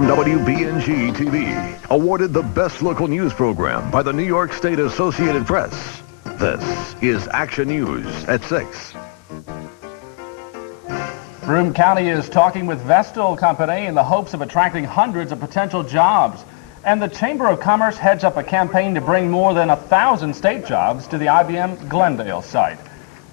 from WBNG-TV, awarded the best local news program by the New York State Associated Press. This is Action News at 6. Broome County is talking with Vestal Company in the hopes of attracting hundreds of potential jobs. And the Chamber of Commerce heads up a campaign to bring more than 1,000 state jobs to the IBM Glendale site.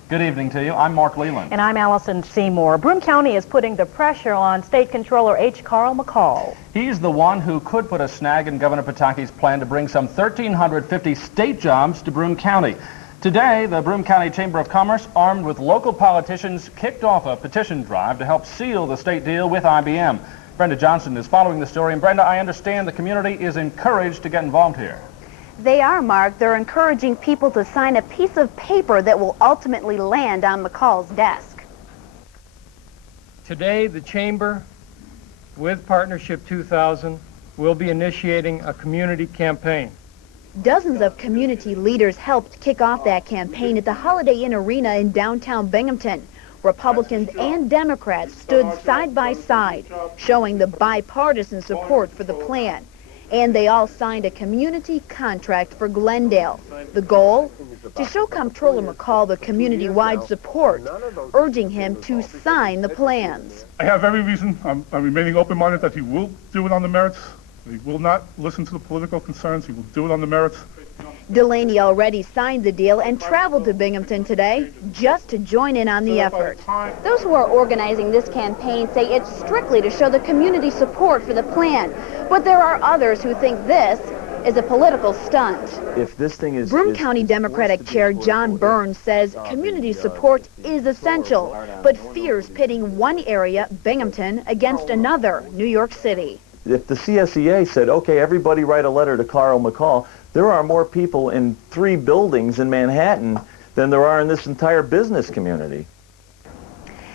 Good evening to you. I'm Mark Leland. And I'm Allison Seymour. Broome County is putting the pressure on State Controller H. Carl McCall. He's the one who could put a snag in Governor Pataki's plan to bring some 1,350 state jobs to Broome County. Today, the Broome County Chamber of Commerce, armed with local politicians, kicked off a petition drive to help seal the state deal with IBM. Brenda Johnson is following the story. And Brenda, I understand the community is encouraged to get involved here. They are, Mark. They're encouraging people to sign a piece of paper that will ultimately land on McCall's desk. Today, the Chamber, with Partnership 2000, will be initiating a community campaign. Dozens of community leaders helped kick off that campaign at the Holiday Inn Arena in downtown Binghamton. Republicans and Democrats stood side by side, showing the bipartisan support for the plan. And they all signed a community contract for Glendale. The goal? To show Comptroller McCall the community-wide support, urging him to sign the plans. I have every reason. I'm remaining open-minded that he will do it on the merits. He will not listen to the political concerns. He will do it on the merits. Delaney already signed the deal and traveled to Binghamton today just to join in on the effort. Those who are organizing this campaign say it's strictly to show the community support for the plan. But there are others who think this is a political stunt. If this thing is... Broome County Democratic Chair John Burns says community support is essential, but fears pitting one area, Binghamton, against another, New York City. If the CSEA said, okay, everybody write a letter to Carl McCall, there are more people in 3 buildings in Manhattan than there are in this entire business community.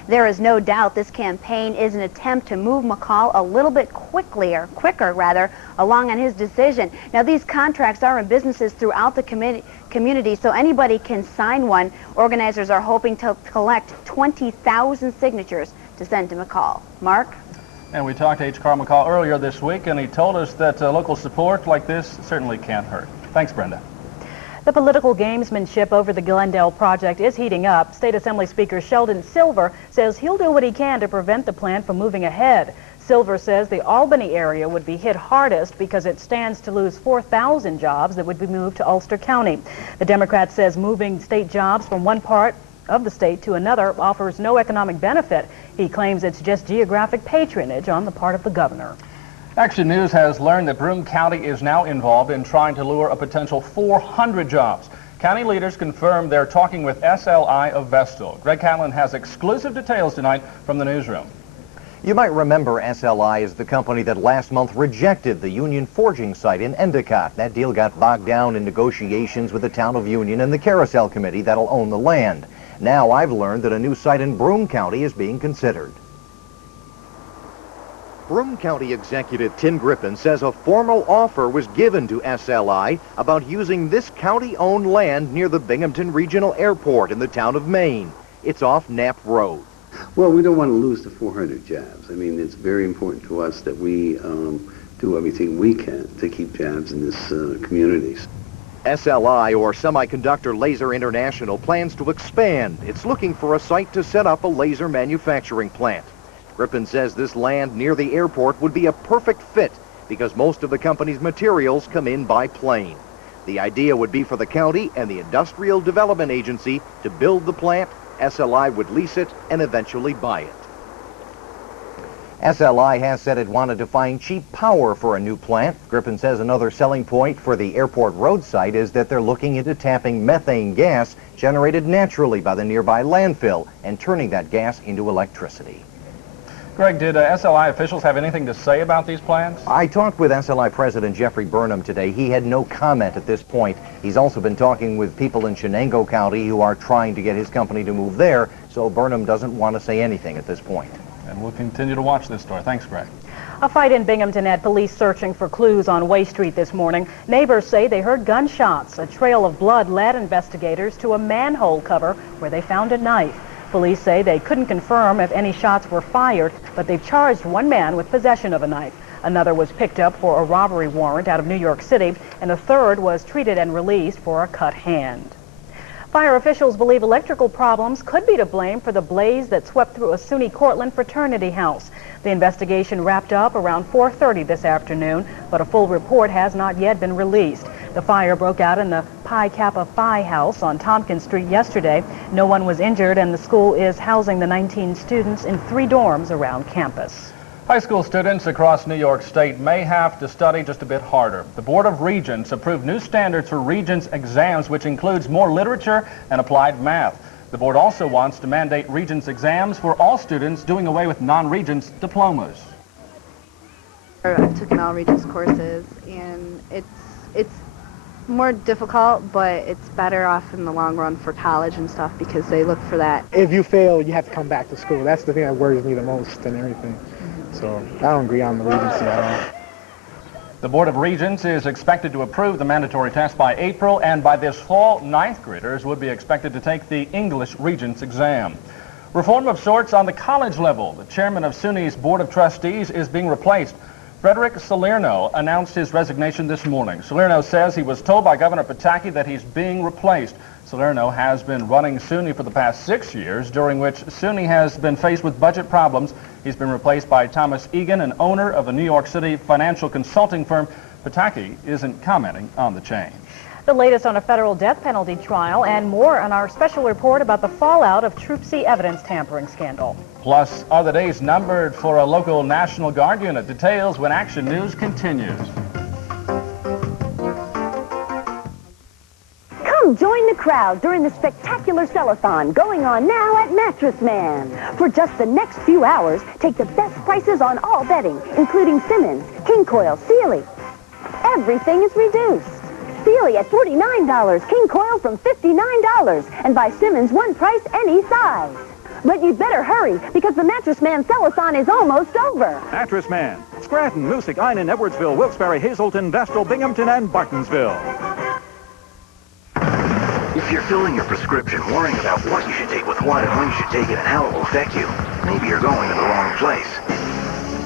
There is no doubt this campaign is an attempt to move McCall a little bit quicker along on his decision. Now, these contracts are in businesses throughout the community, so anybody can sign one. Organizers are hoping to collect 20,000 signatures to send to McCall. Mark? And we talked to H. Carl McCall earlier this week, and he told us that local support like this certainly can't hurt. Thanks, Brenda. The political gamesmanship over the Glendale project is heating up. State Assembly Speaker Sheldon Silver says he'll do what he can to prevent the plan from moving ahead. Silver says the Albany area would be hit hardest because it stands to lose 4,000 jobs that would be moved to Ulster County. The Democrat says moving state jobs from one part of the state to another offers no economic benefit. He claims it's just geographic patronage on the part of the governor. Action News has learned that Broome County is now involved in trying to lure a potential 400 jobs. County leaders confirmed they're talking with SLI of Vestal. Greg Catlin has exclusive details tonight from the newsroom. You might remember SLI is the company that last month rejected the Union forging site in Endicott. That deal got bogged down in negotiations with the town of Union and the Carousel Committee that'll own the land. Now I've learned that a new site in Broome County is being considered. Broome County Executive Tim Griffin says a formal offer was given to SLI about using this county-owned land near the Binghamton Regional Airport in the town of Maine. It's off Knapp Road. Well, we don't want to lose the 400 jobs. I mean, it's very important to us that we do everything we can to keep jobs in this communities. SLI, or Semiconductor Laser International, plans to expand. It's looking for a site to set up a laser manufacturing plant. Griffin says this land near the airport would be a perfect fit because most of the company's materials come in by plane. The idea would be for the county and the Industrial Development Agency to build the plant. SLI would lease it and eventually buy it. SLI has said it wanted to find cheap power for a new plant. Griffin says another selling point for the airport road site is that they're looking into tapping methane gas generated naturally by the nearby landfill and turning that gas into electricity. Greg, did SLI officials have anything to say about these plans? I talked with SLI President Jeffrey Burnham today. He had no comment at this point. He's also been talking with people in Chenango County who are trying to get his company to move there, so Burnham doesn't want to say anything at this point. And we'll continue to watch this story. Thanks, Greg. A fight in Binghamton had police searching for clues on Way Street this morning. Neighbors say they heard gunshots. A trail of blood led investigators to a manhole cover where they found a knife. Police say they couldn't confirm if any shots were fired, but they've charged one man with possession of a knife. Another was picked up for a robbery warrant out of New York City, and a third was treated and released for a cut hand. Fire officials believe electrical problems could be to blame for the blaze that swept through a SUNY Cortland fraternity house. The investigation wrapped up around 4:30 this afternoon, but a full report has not yet been released. The fire broke out in the Pi Kappa Phi house on Tompkins Street yesterday. No one was injured, and the school is housing the 19 students in 3 dorms around campus. High school students across New York State may have to study just a bit harder. The Board of Regents approved new standards for Regents exams, which includes more literature and applied math. The board also wants to mandate Regents exams for all students, doing away with non-Regents diplomas. I've taken all Regents courses, and it's more difficult, but it's better off in the long run for college and stuff because they look for that. If you fail, you have to come back to school. That's the thing that worries me the most and everything. So I don't agree on the Regency at all. The Board of Regents is expected to approve the mandatory test by April, and by this fall, 9th graders would be expected to take the English Regents exam. Reform of sorts on the college level. The chairman of SUNY's Board of Trustees is being replaced. Frederick Salerno announced his resignation this morning. Salerno says he was told by Governor Pataki that he's being replaced. Salerno has been running SUNY for the past 6 years, during which SUNY has been faced with budget problems. He's been replaced by Thomas Egan, an owner of a New York City financial consulting firm. Pataki isn't commenting on the change. The latest on a federal death penalty trial and more on our special report about the fallout of Troop C evidence tampering scandal. Plus, are the days numbered for a local National Guard unit? Details when Action News continues. Come join the crowd during the spectacular sell-a-thon going on now at Mattress Man. For just the next few hours, take the best prices on all bedding, including Simmons, King Coil, Sealy. Everything is reduced. Sealy at $49, King Coil from $59, and buy Simmons one price any size. But you'd better hurry, because the Mattress Man sell-a-thon is almost over. Mattress Man, Scranton, Moosic, Einan, Edwardsville, Wilkes-Barre, Hazleton, Vestal, Binghamton, and Bartonsville. If you're filling your prescription, worrying about what you should take with what and when you should take it and how it will affect you, maybe you're going to the wrong place.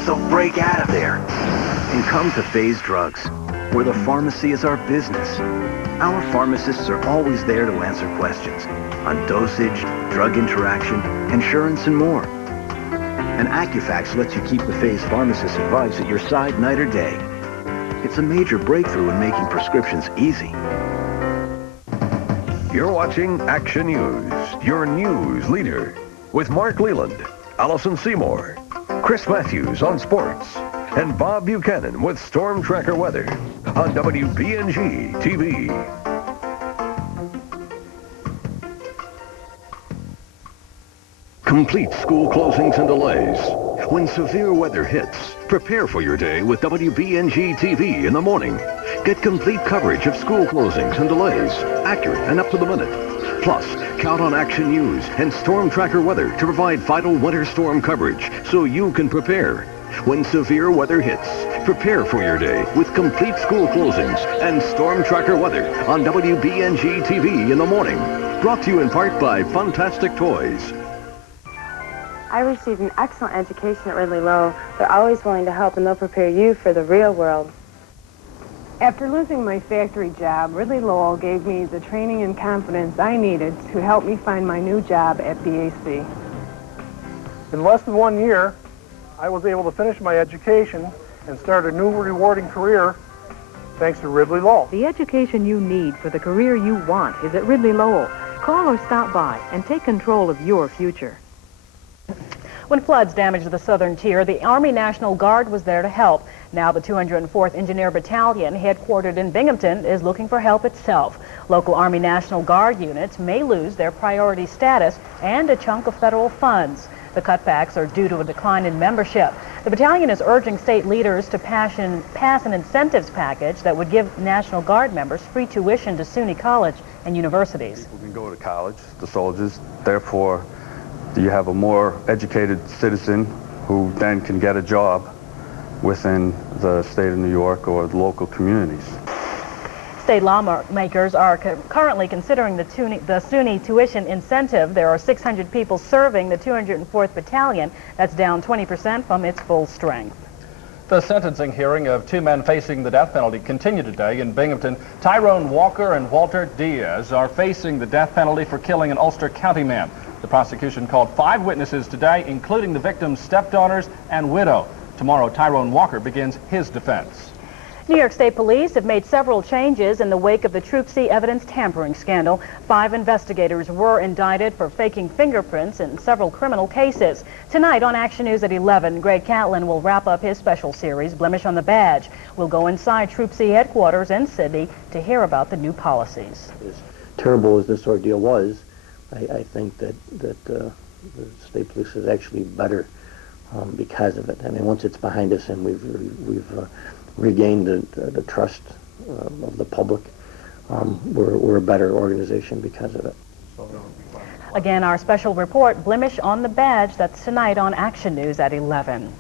So break out of there and come to Phase Drugs, where the pharmacy is our business. Our pharmacists are always there to answer questions on dosage, drug interaction, insurance, and more. And AccuFax lets you keep the Phase pharmacist's advice at your side night or day. It's a major breakthrough in making prescriptions easy. You're watching Action News, your news leader, with Mark Leland, Allison Seymour, Chris Matheus on sports, and Bob Buchanan with Storm Tracker weather on WBNG-TV. Complete school closings and delays. When severe weather hits, prepare for your day with WBNG-TV in the morning. Get complete coverage of school closings and delays, accurate and up to the minute. Plus, count on Action News and Storm Tracker weather to provide vital winter storm coverage so you can prepare. When severe weather hits, prepare for your day with complete school closings and Storm Tracker weather on WBNG-TV in the morning. Brought to you in part by Funtastic Toys. I received an excellent education at Ridley Lowell. They're always willing to help, and they'll prepare you for the real world. After losing my factory job, Ridley Lowell gave me the training and confidence I needed to help me find my new job at BAC. In less than 1 year, I was able to finish my education and start a new rewarding career thanks to Ridley Lowell. The education you need for the career you want is at Ridley Lowell. Call or stop by and take control of your future. When floods damaged the southern tier, the Army National Guard was there to help. Now the 204th Engineer Battalion, headquartered in Binghamton, is looking for help itself. Local Army National Guard units may lose their priority status and a chunk of federal funds. The cutbacks are due to a decline in membership. The battalion is urging state leaders to pass an incentives package that would give National Guard members free tuition to SUNY College and universities. People can go to college, the soldiers, therefore you have a more educated citizen who then can get a job within the state of New York or the local communities. State lawmakers are currently considering the SUNY tuition incentive. There are 600 people serving the 204th Battalion. That's down 20% from its full strength. The sentencing hearing of two men facing the death penalty continued today in Binghamton. Tyrone Walker and Walter Diaz are facing the death penalty for killing an Ulster County man. The prosecution called 5 witnesses today, including the victim's stepdaughters and widow. Tomorrow, Tyrone Walker begins his defense. New York State Police have made several changes in the wake of the Troop C evidence tampering scandal. 5 investigators were indicted for faking fingerprints in several criminal cases. Tonight on Action News at 11, Greg Catlin will wrap up his special series, Blemish on the Badge. We'll go inside Troop C headquarters in Sydney to hear about the new policies. As terrible as this ordeal was, I think that the state police is actually better because of it. I mean, once it's behind us and we've regained the trust of the public, we're a better organization because of it. Again, our special report, Blemish on the Badge, that's tonight on Action News at 11.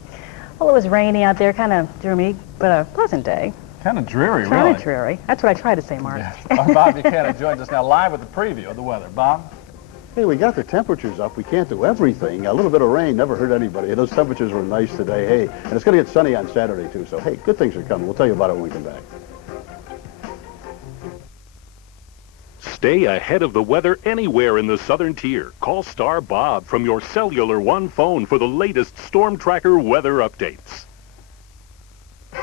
Well, it was rainy out there, kind of dreary, but a pleasant day. Kind of dreary, really. Kind of dreary. That's what I tried to say, Mark. Yes. Bob Buchanan joins us now live with the preview of the weather. Bob? Hey, we got the temperatures up. We can't do everything. A little bit of rain never hurt anybody. Those temperatures were nice today. Hey, and it's going to get sunny on Saturday, too. So, hey, good things are coming. We'll tell you about it when we come back. Stay ahead of the weather anywhere in the Southern Tier. Call Star Bob from your Cellular One phone for the latest Storm Tracker weather updates.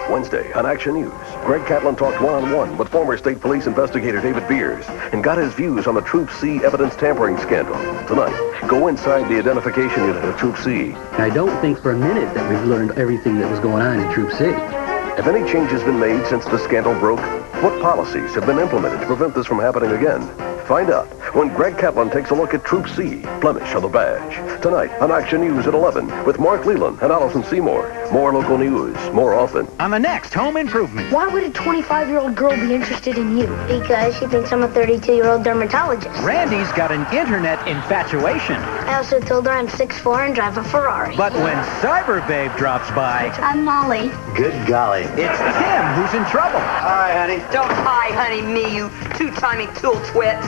Wednesday on Action News, Greg Catlin talked one-on-one with former state police investigator David Beers and got his views on the Troop C evidence tampering scandal. Tonight, go inside the identification unit of Troop C. I don't think for a minute that we've learned everything that was going on in Troop C. Have any changes been made since the scandal broke? What policies have been implemented to prevent this from happening again? Find out when Greg Catlin takes a look at Troop C, Blemish on the Badge. Tonight on Action News at 11 with Mark Leland and Allison Seymour. More local news, more often. On the next Home Improvement. Why would a 25-year-old girl be interested in you? Because she thinks I'm a 32-year-old dermatologist. Randy's got an internet infatuation. I also told her I'm 6'4" and drive a Ferrari. But when Cyber Babe drops by... I'm Molly. Good golly. It's Tim who's in trouble. Hi, honey. Don't hi, honey, me, you two-timing tool twit.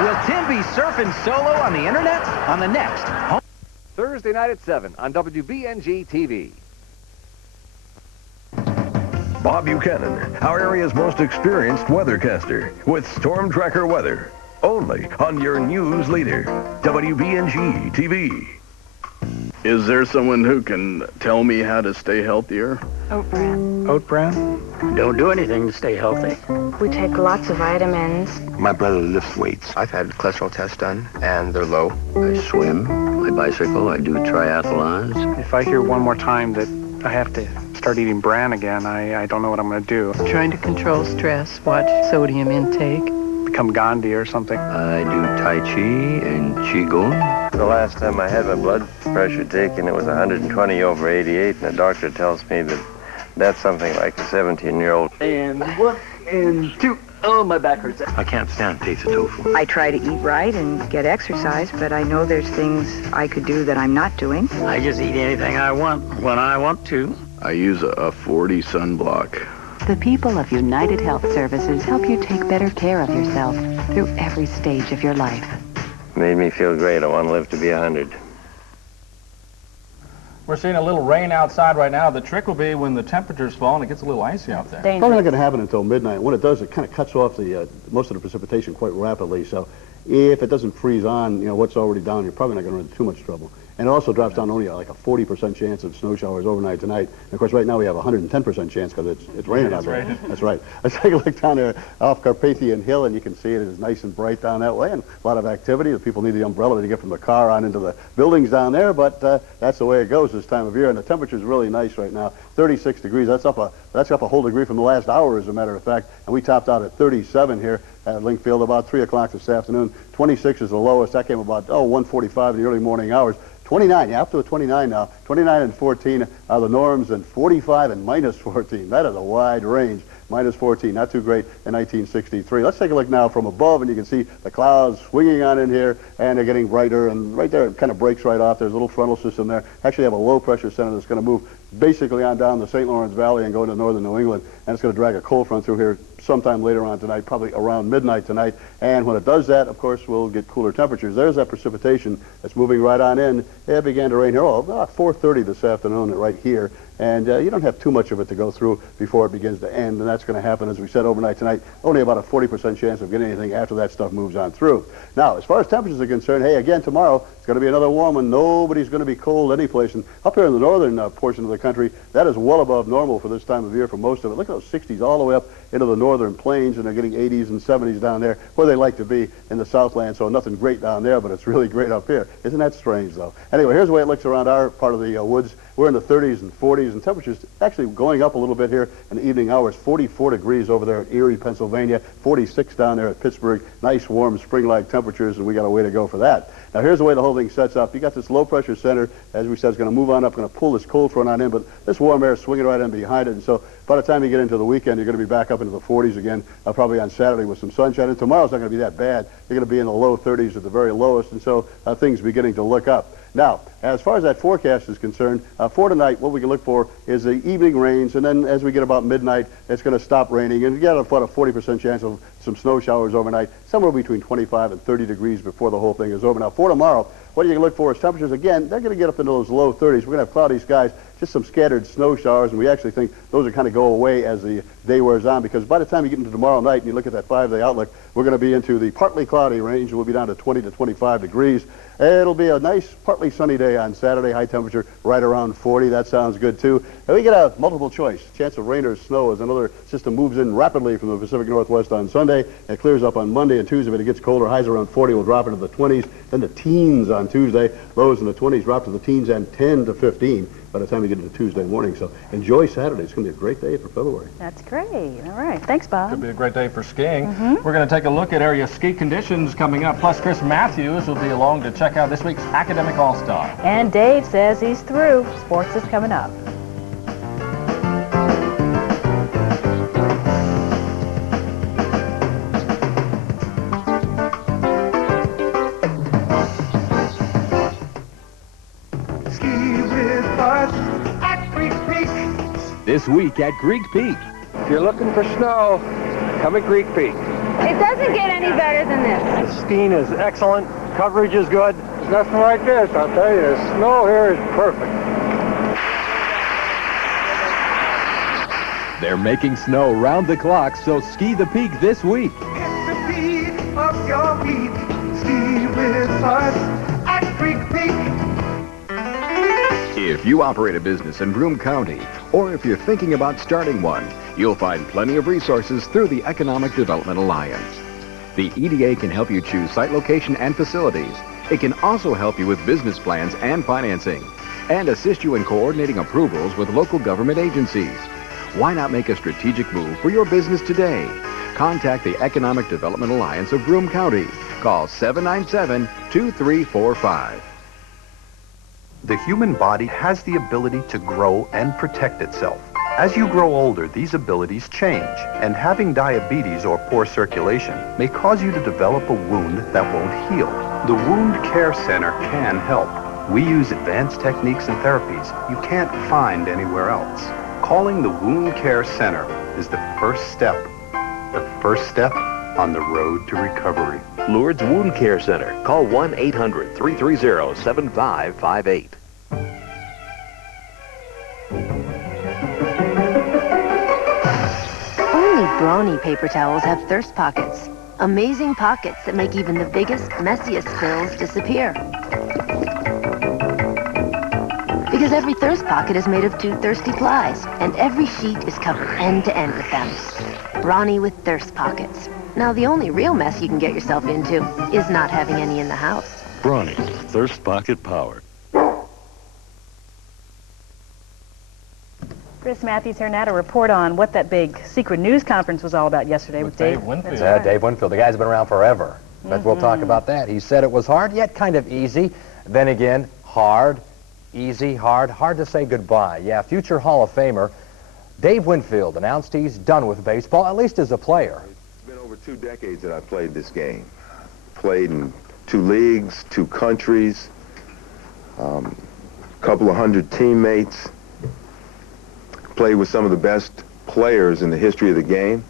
Will Tim be surfing solo on the internet? On the next Home... Thursday night at 7 on WBNG-TV. Bob Buchanan, our area's most experienced weathercaster, with Storm Tracker weather. Only on your news leader, WBNG-TV. Is there someone who can tell me how to stay healthier? Oat bran. Oat bran? Don't do anything to stay healthy. We take lots of vitamins. My brother lifts weights. I've had cholesterol tests done, and they're low. I swim, I bicycle, I do triathlons. If I hear one more time that I have to start eating bran again, I don't know what I'm going to do. Trying to control stress, watch sodium intake. Become Gandhi or something. I do Tai Chi and Qigong. The last time I had my blood pressure taken, it was 120/88, and the doctor tells me that that's something like a 17-year-old. And 1 and 2. Oh, my back hurts. I can't stand a piece of tofu. I try to eat right and get exercise, but I know there's things I could do that I'm not doing. I just eat anything I want when I want to. I use a 40 sunblock. The people of United Health Services help you take better care of yourself through every stage of your life. Made me feel great. I want to live to be 100. We're seeing a little rain outside right now. The trick will be when the temperatures fall and it gets a little icy out there. Probably not going to happen until midnight. When it does, it kind of cuts off the most of the precipitation quite rapidly. So if it doesn't freeze on, what's already down, you're probably not going to run into too much trouble. And it also drops down only like a 40% chance of snow showers overnight tonight. And of course, right now we have a 110% chance because it's raining out there. That's right. Let's take a look down there off Carpathian Hill, and you can see it is nice and bright down that way, and a lot of activity. The people need the umbrella to get from the car on into the buildings down there, but that's the way it goes this time of year. And the temperature is really nice right now, 36 degrees. That's up a whole degree from the last hour, as a matter of fact. And we topped out at 37 here at Linkfield about 3 o'clock this afternoon. 26 is the lowest. That came about 1:45 in the early morning hours. 29, up to a 29 now. 29 and 14 are the norms, and 45 and minus 14. That is a wide range. Minus 14, not too great in 1963. Let's take a look now from above, and you can see the clouds swinging on in here, and they're getting brighter, and right there it kind of breaks right off. There's a little frontal system there. Actually have a low pressure center that's going to move basically on down the St. Lawrence Valley and go into northern New England, and it's going to drag a cold front through here sometime later on tonight, probably around midnight tonight. And when it does that, of course, we'll get cooler temperatures. There's that precipitation that's moving right on in. It began to rain here about 4:30 this afternoon right here. And you don't have too much of it to go through before it begins to end, and that's going to happen, as we said, overnight tonight. Only about a 40% chance of getting anything after that stuff moves on through. Now, as far as temperatures are concerned, hey, again, tomorrow, it's going to be another warm one. Nobody's going to be cold any place. And up here in the northern portion of the country, that is well above normal for this time of year for most of it. Look at those 60s all the way up into the northern plains, and they're getting 80s and 70s down there, where they like to be in the Southland. So nothing great down there, but it's really great up here. Isn't that strange, though? Anyway, here's the way it looks around our part of the woods. We're in the 30s and 40s, and temperatures actually going up a little bit here in the evening hours. 44 degrees over there at Erie, Pennsylvania. 46 down there at Pittsburgh. Nice, warm, spring-like temperatures, and we got a way to go for that. Now, here's the way the whole thing sets up. You got this low-pressure center, as we said, is going to move on up, going to pull this cold front on in, but this warm air is swinging right in behind it, and so by the time you get into the weekend, you're going to be back up into the 40s again, probably on Saturday with some sunshine, and tomorrow's not going to be that bad. You're going to be in the low 30s at the very lowest, and so things beginning to look up. Now, as far as that forecast is concerned, for tonight, what we can look for is the evening rains, and then as we get about midnight, it's going to stop raining, and you get about a 40% chance of some snow showers overnight, somewhere between 25 and 30 degrees before the whole thing is over. Now, for tomorrow, what you can look for is temperatures, again, they're going to get up into those low 30s. We're going to have cloudy skies, just some scattered snow showers, and we actually think those are kind of go away as the day wears on, because by the time you get into tomorrow night and you look at that 5-day outlook, we're going to be into the partly cloudy range. We'll be down to 20 to 25 degrees. It'll be a nice, partly sunny day on Saturday, high temperature right around 40. That sounds good, too. And we get a multiple choice. Chance of rain or snow as another system moves in rapidly from the Pacific Northwest on Sunday. It clears up on Monday and Tuesday, but it gets colder. Highs around 40 will drop into the 20s, then the teens on Tuesday. Lows in the 20s drop to the teens and 10 to 15 by the time you get into Tuesday morning. So enjoy Saturday. It's going to be a great day for February. That's great. All right. Thanks, Bob. Could be a great day for skiing. We're going to take a look at area ski conditions coming up. Plus, Chris Matheus will be along to check out this week's Academic All-Star. And Dave says he's through. Sports is coming up. This week at Greek Peak. If you're looking for snow, come at Greek Peak. It doesn't get any better than this. The skiing is excellent. Coverage is good. There's nothing like this, I'll tell you. The snow here is perfect. They're making snow round the clock, so ski the peak this week. Hit the beat of your beat. Ski with us at Greek Peak. If you operate a business in Broome County, or if you're thinking about starting one, you'll find plenty of resources through the Economic Development Alliance. The EDA can help you choose site location and facilities. It can also help you with business plans and financing, and assist you in coordinating approvals with local government agencies. Why not make a strategic move for your business today? Contact the Economic Development Alliance of Broome County. Call 797-2345. The human body has the ability to grow and protect itself. As you grow older, these abilities change, and having diabetes or poor circulation may cause you to develop a wound that won't heal. The Wound Care Center can help. We use advanced techniques and therapies you can't find anywhere else. Calling the Wound Care Center is the first step on the road to recovery. Lourdes Wound Care Center. Call 1-800-330-7558. Only Brawny paper towels have thirst pockets. Amazing pockets that make even the biggest, messiest spills disappear. Because every thirst pocket is made of 2 thirsty plies, and every sheet is covered end to end with them. Brawny with thirst pockets. Now, the only real mess you can get yourself into is not having any in the house. Brawny, thirst pocket power. Chris Matheus here now to report on what that big secret news conference was all about yesterday with Dave Winfield. That's right. Dave Winfield. The guy's been around forever. But we'll talk about that. He said it was hard, yet kind of easy. Then again, hard, easy, hard to say goodbye. Yeah, future Hall of Famer Dave Winfield announced he's done with baseball, at least as a player. It's been over 2 decades that I've played this game. Played in 2 leagues, 2 countries, a couple of hundred teammates. Played with some of the best players in the history of the game.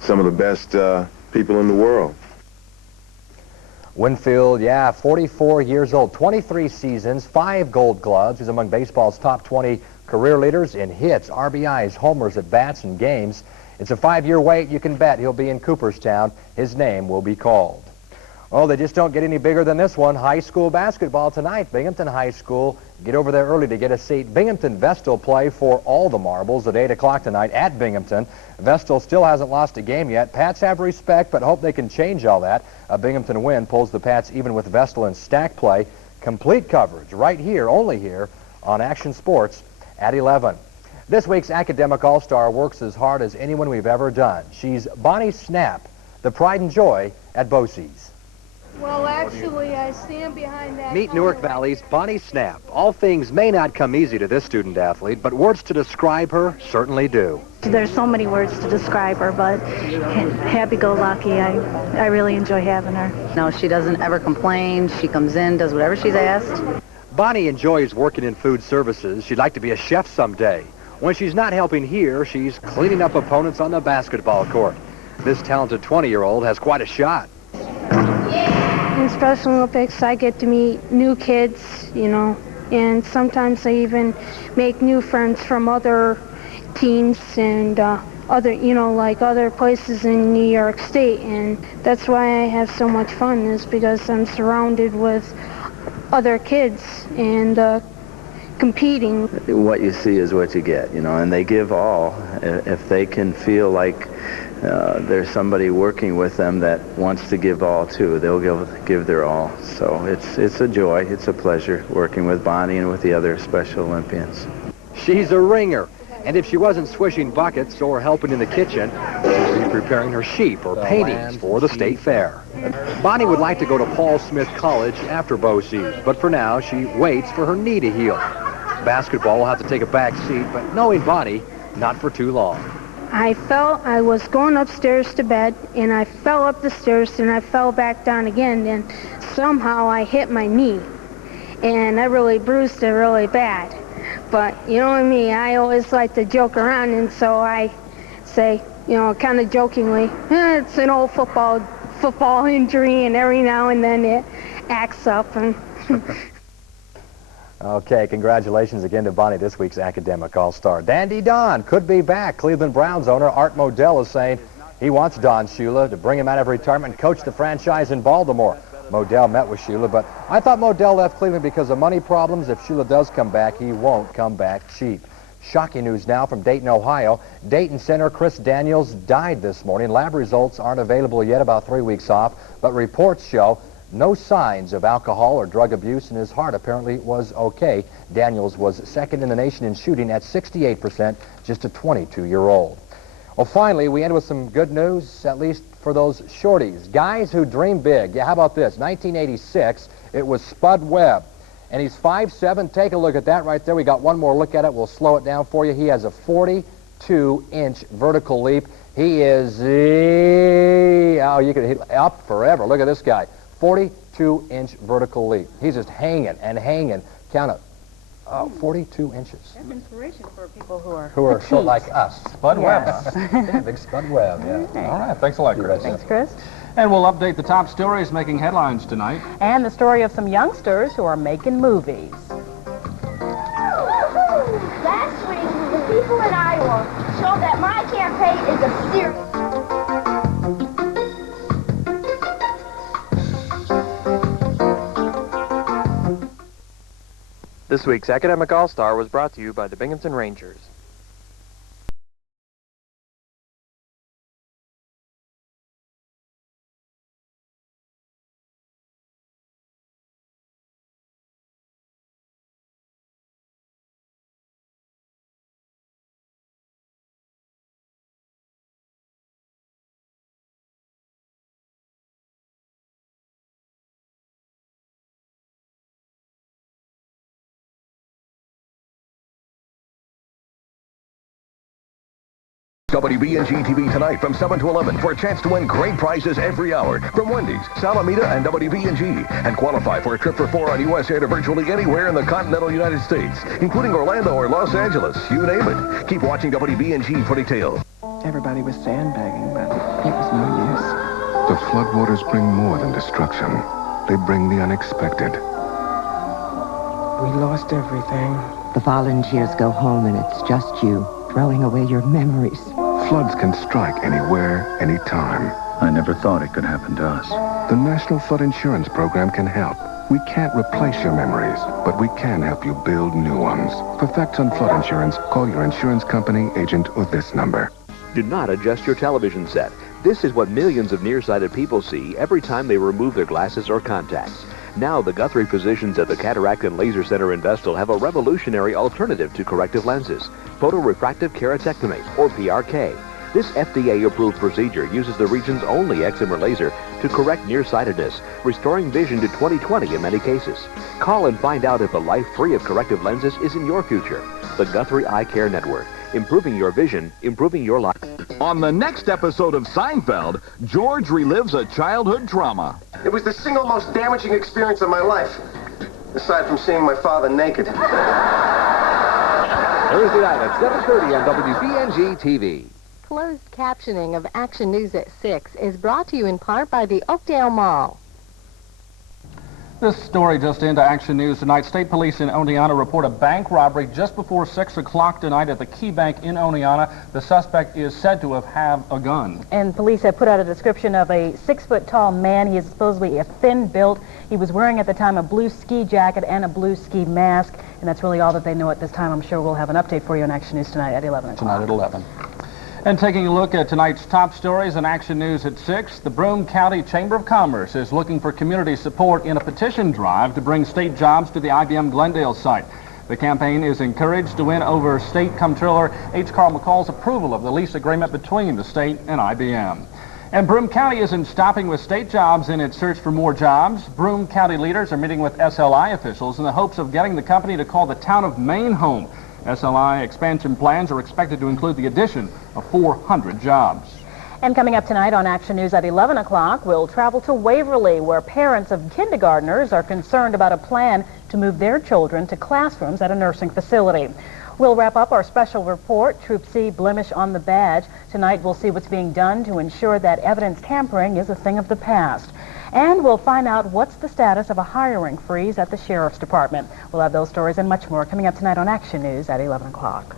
some of the best people in the world. Winfield, yeah, 44 years old, 23 seasons, 5 Gold Gloves. He's among baseball's top 20 career leaders in hits, RBIs, homers, at-bats, and games. It's a 5-year wait. You can bet he'll be in Cooperstown. His name will be called. Oh, they just don't get any bigger than this one. High school basketball tonight. Binghamton High School. Get over there early to get a seat. Binghamton Vestal play for all the marbles at 8 o'clock tonight at Binghamton. Vestal still hasn't lost a game yet. Pats have respect, but hope they can change all that. A Binghamton win pulls the Pats even with Vestal in stack play. Complete coverage right here, only here, on Action Sports at 11. This week's Academic All-Star works as hard as anyone we've ever done. She's Bonnie Snap, the pride and joy at BOCES. Well, actually, I stand behind that. Meet Newark Valley's Bonnie Snap. All things may not come easy to this student-athlete, but words to describe her certainly do. There's so many words to describe her, but happy-go-lucky. I really enjoy having her. No, she doesn't ever complain. She comes in, does whatever she's asked. Bonnie enjoys working in food services. She'd like to be a chef someday. When she's not helping here, she's cleaning up opponents on the basketball court. This talented 20-year-old has quite a shot. In Special Olympics, I get to meet new kids, you know, and sometimes I even make new friends from other teams and other, you know, like other places in New York State, and that's why I have so much fun, is because I'm surrounded with other kids and competing. What you see is what you get, you know, and they give all. If they can feel like there's somebody working with them that wants to give all too, they'll give their all. So it's a joy, it's a pleasure working with Bonnie and with the other Special Olympians. She's a ringer, and if she wasn't swishing buckets or helping in the kitchen, she'd be preparing her sheep or paintings for the state fair. Bonnie would like to go to Paul Smith College after BOCES, but for now she waits for her knee to heal. Basketball will have to take a back seat, but knowing Bonnie, not for too long. I was going upstairs to bed, and I fell up the stairs, and I fell back down again, and somehow I hit my knee, and I really bruised it really bad. But, you know me, I always like to joke around, and so I say, you know, kind of jokingly, it's an old football injury, and every now and then it acts up. And Okay, congratulations again to Bonnie, this week's Academic All-Star. Dandy Don could be back. Cleveland Browns owner Art Modell is saying he wants Don Shula to bring him out of retirement and coach the franchise in Baltimore. Modell met with Shula, but I thought Modell left Cleveland because of money problems. If Shula does come back, he won't come back cheap. Shocking news now from Dayton, Ohio. Dayton center Chris Daniels died this morning. Lab results aren't available yet, about 3 weeks off, but reports show no signs of alcohol or drug abuse, and his heart apparently was okay. Daniels was second in the nation in shooting at 68%, just a 22-year-old. Well, finally, we end with some good news, at least for those shorties. Guys who dream big. Yeah, how about this? 1986, it was Spud Webb, and he's 5'7". Take a look at that right there. We got one more look at it. We'll slow it down for you. He has a 42-inch vertical leap. He is, oh, you can hit up forever. Look at this guy. 42-inch vertical leap. He's just hanging and hanging. Count it. Oh, 42 inches. That's inspiration for people who are short like us. Spud Webb. Yeah, big Spud Webb, yeah. All right, thanks a lot, Chris. Thanks, Chris. And we'll update the top stories making headlines tonight. And the story of some youngsters who are making movies. Last week, the people in Iowa showed that my campaign is a serious... This week's Academic All-Star was brought to you by the Binghamton Rangers. WBNG-TV tonight from 7 to 11 for a chance to win great prizes every hour from Wendy's, Salamita, and WBNG, and qualify for a trip for 4 on U.S. Air to virtually anywhere in the continental United States, including Orlando or Los Angeles, you name it. Keep watching WBNG for details. Everybody was sandbagging, but It was no use. The floodwaters bring more than destruction. They bring the unexpected. We lost everything. The volunteers go home and it's just you, throwing away your memories. Floods can strike anywhere, anytime. I never thought it could happen to us. The National Flood Insurance Program can help. We can't replace your memories, but we can help you build new ones. For facts on flood insurance, call your insurance company, agent, or this number. Do not adjust your television set. This is what millions of nearsighted people see every time they remove their glasses or contacts. Now, the Guthrie physicians at the Cataract and Laser Center in Vestal have a revolutionary alternative to corrective lenses, photorefractive keratectomy, or PRK. This FDA-approved procedure uses the region's only excimer laser to correct nearsightedness, restoring vision to 20/20 in many cases. Call and find out if a life free of corrective lenses is in your future. The Guthrie Eye Care Network. Improving your vision, improving your life. On the next episode of Seinfeld, George relives a childhood trauma. It was the single most damaging experience of my life, aside from seeing my father naked. Thursday night at 7:30 on WBNG-TV. Closed captioning of Action News at 6 is brought to you in part by the Oakdale Mall. This story just into Action News tonight. State police in Oneonta report a bank robbery just before 6 o'clock tonight at the Key Bank in Oneonta. The suspect is said to have a gun. And police have put out a description of a 6-foot-tall man. He is supposedly a thin built. He was wearing at the time a blue ski jacket and a blue ski mask. And that's really all that they know at this time. I'm sure we'll have an update for you on Action News tonight at 11 o'clock. Tonight at 11. And taking a look at tonight's top stories in Action News at 6, the Broome County Chamber of Commerce is looking for community support in a petition drive to bring state jobs to the IBM Glendale site. The campaign is encouraged to win over State Comptroller H. Carl McCall's approval of the lease agreement between the state and IBM. And Broome County isn't stopping with state jobs in its search for more jobs. Broome County leaders are meeting with SLI officials in the hopes of getting the company to call the town of Maine home. SLI expansion plans are expected to include the addition of 400 jobs. And coming up tonight on Action News at 11 o'clock, we'll travel to Waverly, where parents of kindergartners are concerned about a plan to move their children to classrooms at a nursing facility. We'll wrap up our special report, Troop C Blemish on the Badge. Tonight we'll see what's being done to ensure that evidence tampering is a thing of the past. And we'll find out what's the status of a hiring freeze at the Sheriff's Department. We'll have those stories and much more coming up tonight on Action News at 11 o'clock.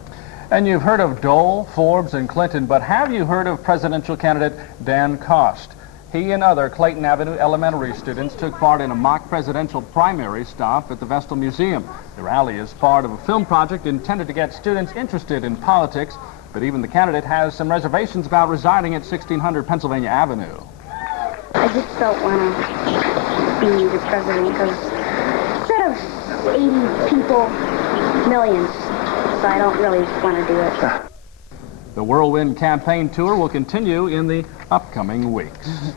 And you've heard of Dole, Forbes, and Clinton, but have you heard of presidential candidate Dan Cost? He and other Clayton Avenue Elementary students took part in a mock presidential primary stop at the Vestal Museum. The rally is part of a film project intended to get students interested in politics, but even the candidate has some reservations about residing at 1600 Pennsylvania Avenue. I just don't want to be the president because instead of 80 people, millions. So I don't really want to do it. The Whirlwind campaign tour will continue in the upcoming weeks.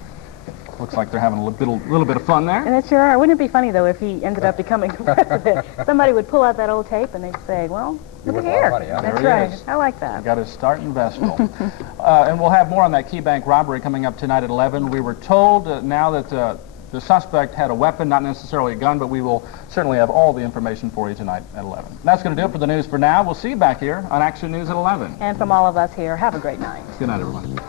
Looks like they're having a little bit of fun there. And it sure are. Wouldn't it be funny, though, if he ended up becoming president? Somebody would pull out that old tape and they'd say, well, look at here. Money, huh? That's there right. I like that. He got his start in Vestal. And we'll have more on that Key Bank robbery coming up tonight at 11. We were told now that the suspect had a weapon, not necessarily a gun, but we will certainly have all the information for you tonight at 11. And that's going to do it for the news for now. We'll see you back here on Action News at 11. And from all of us here, have a great night. Good night, everyone.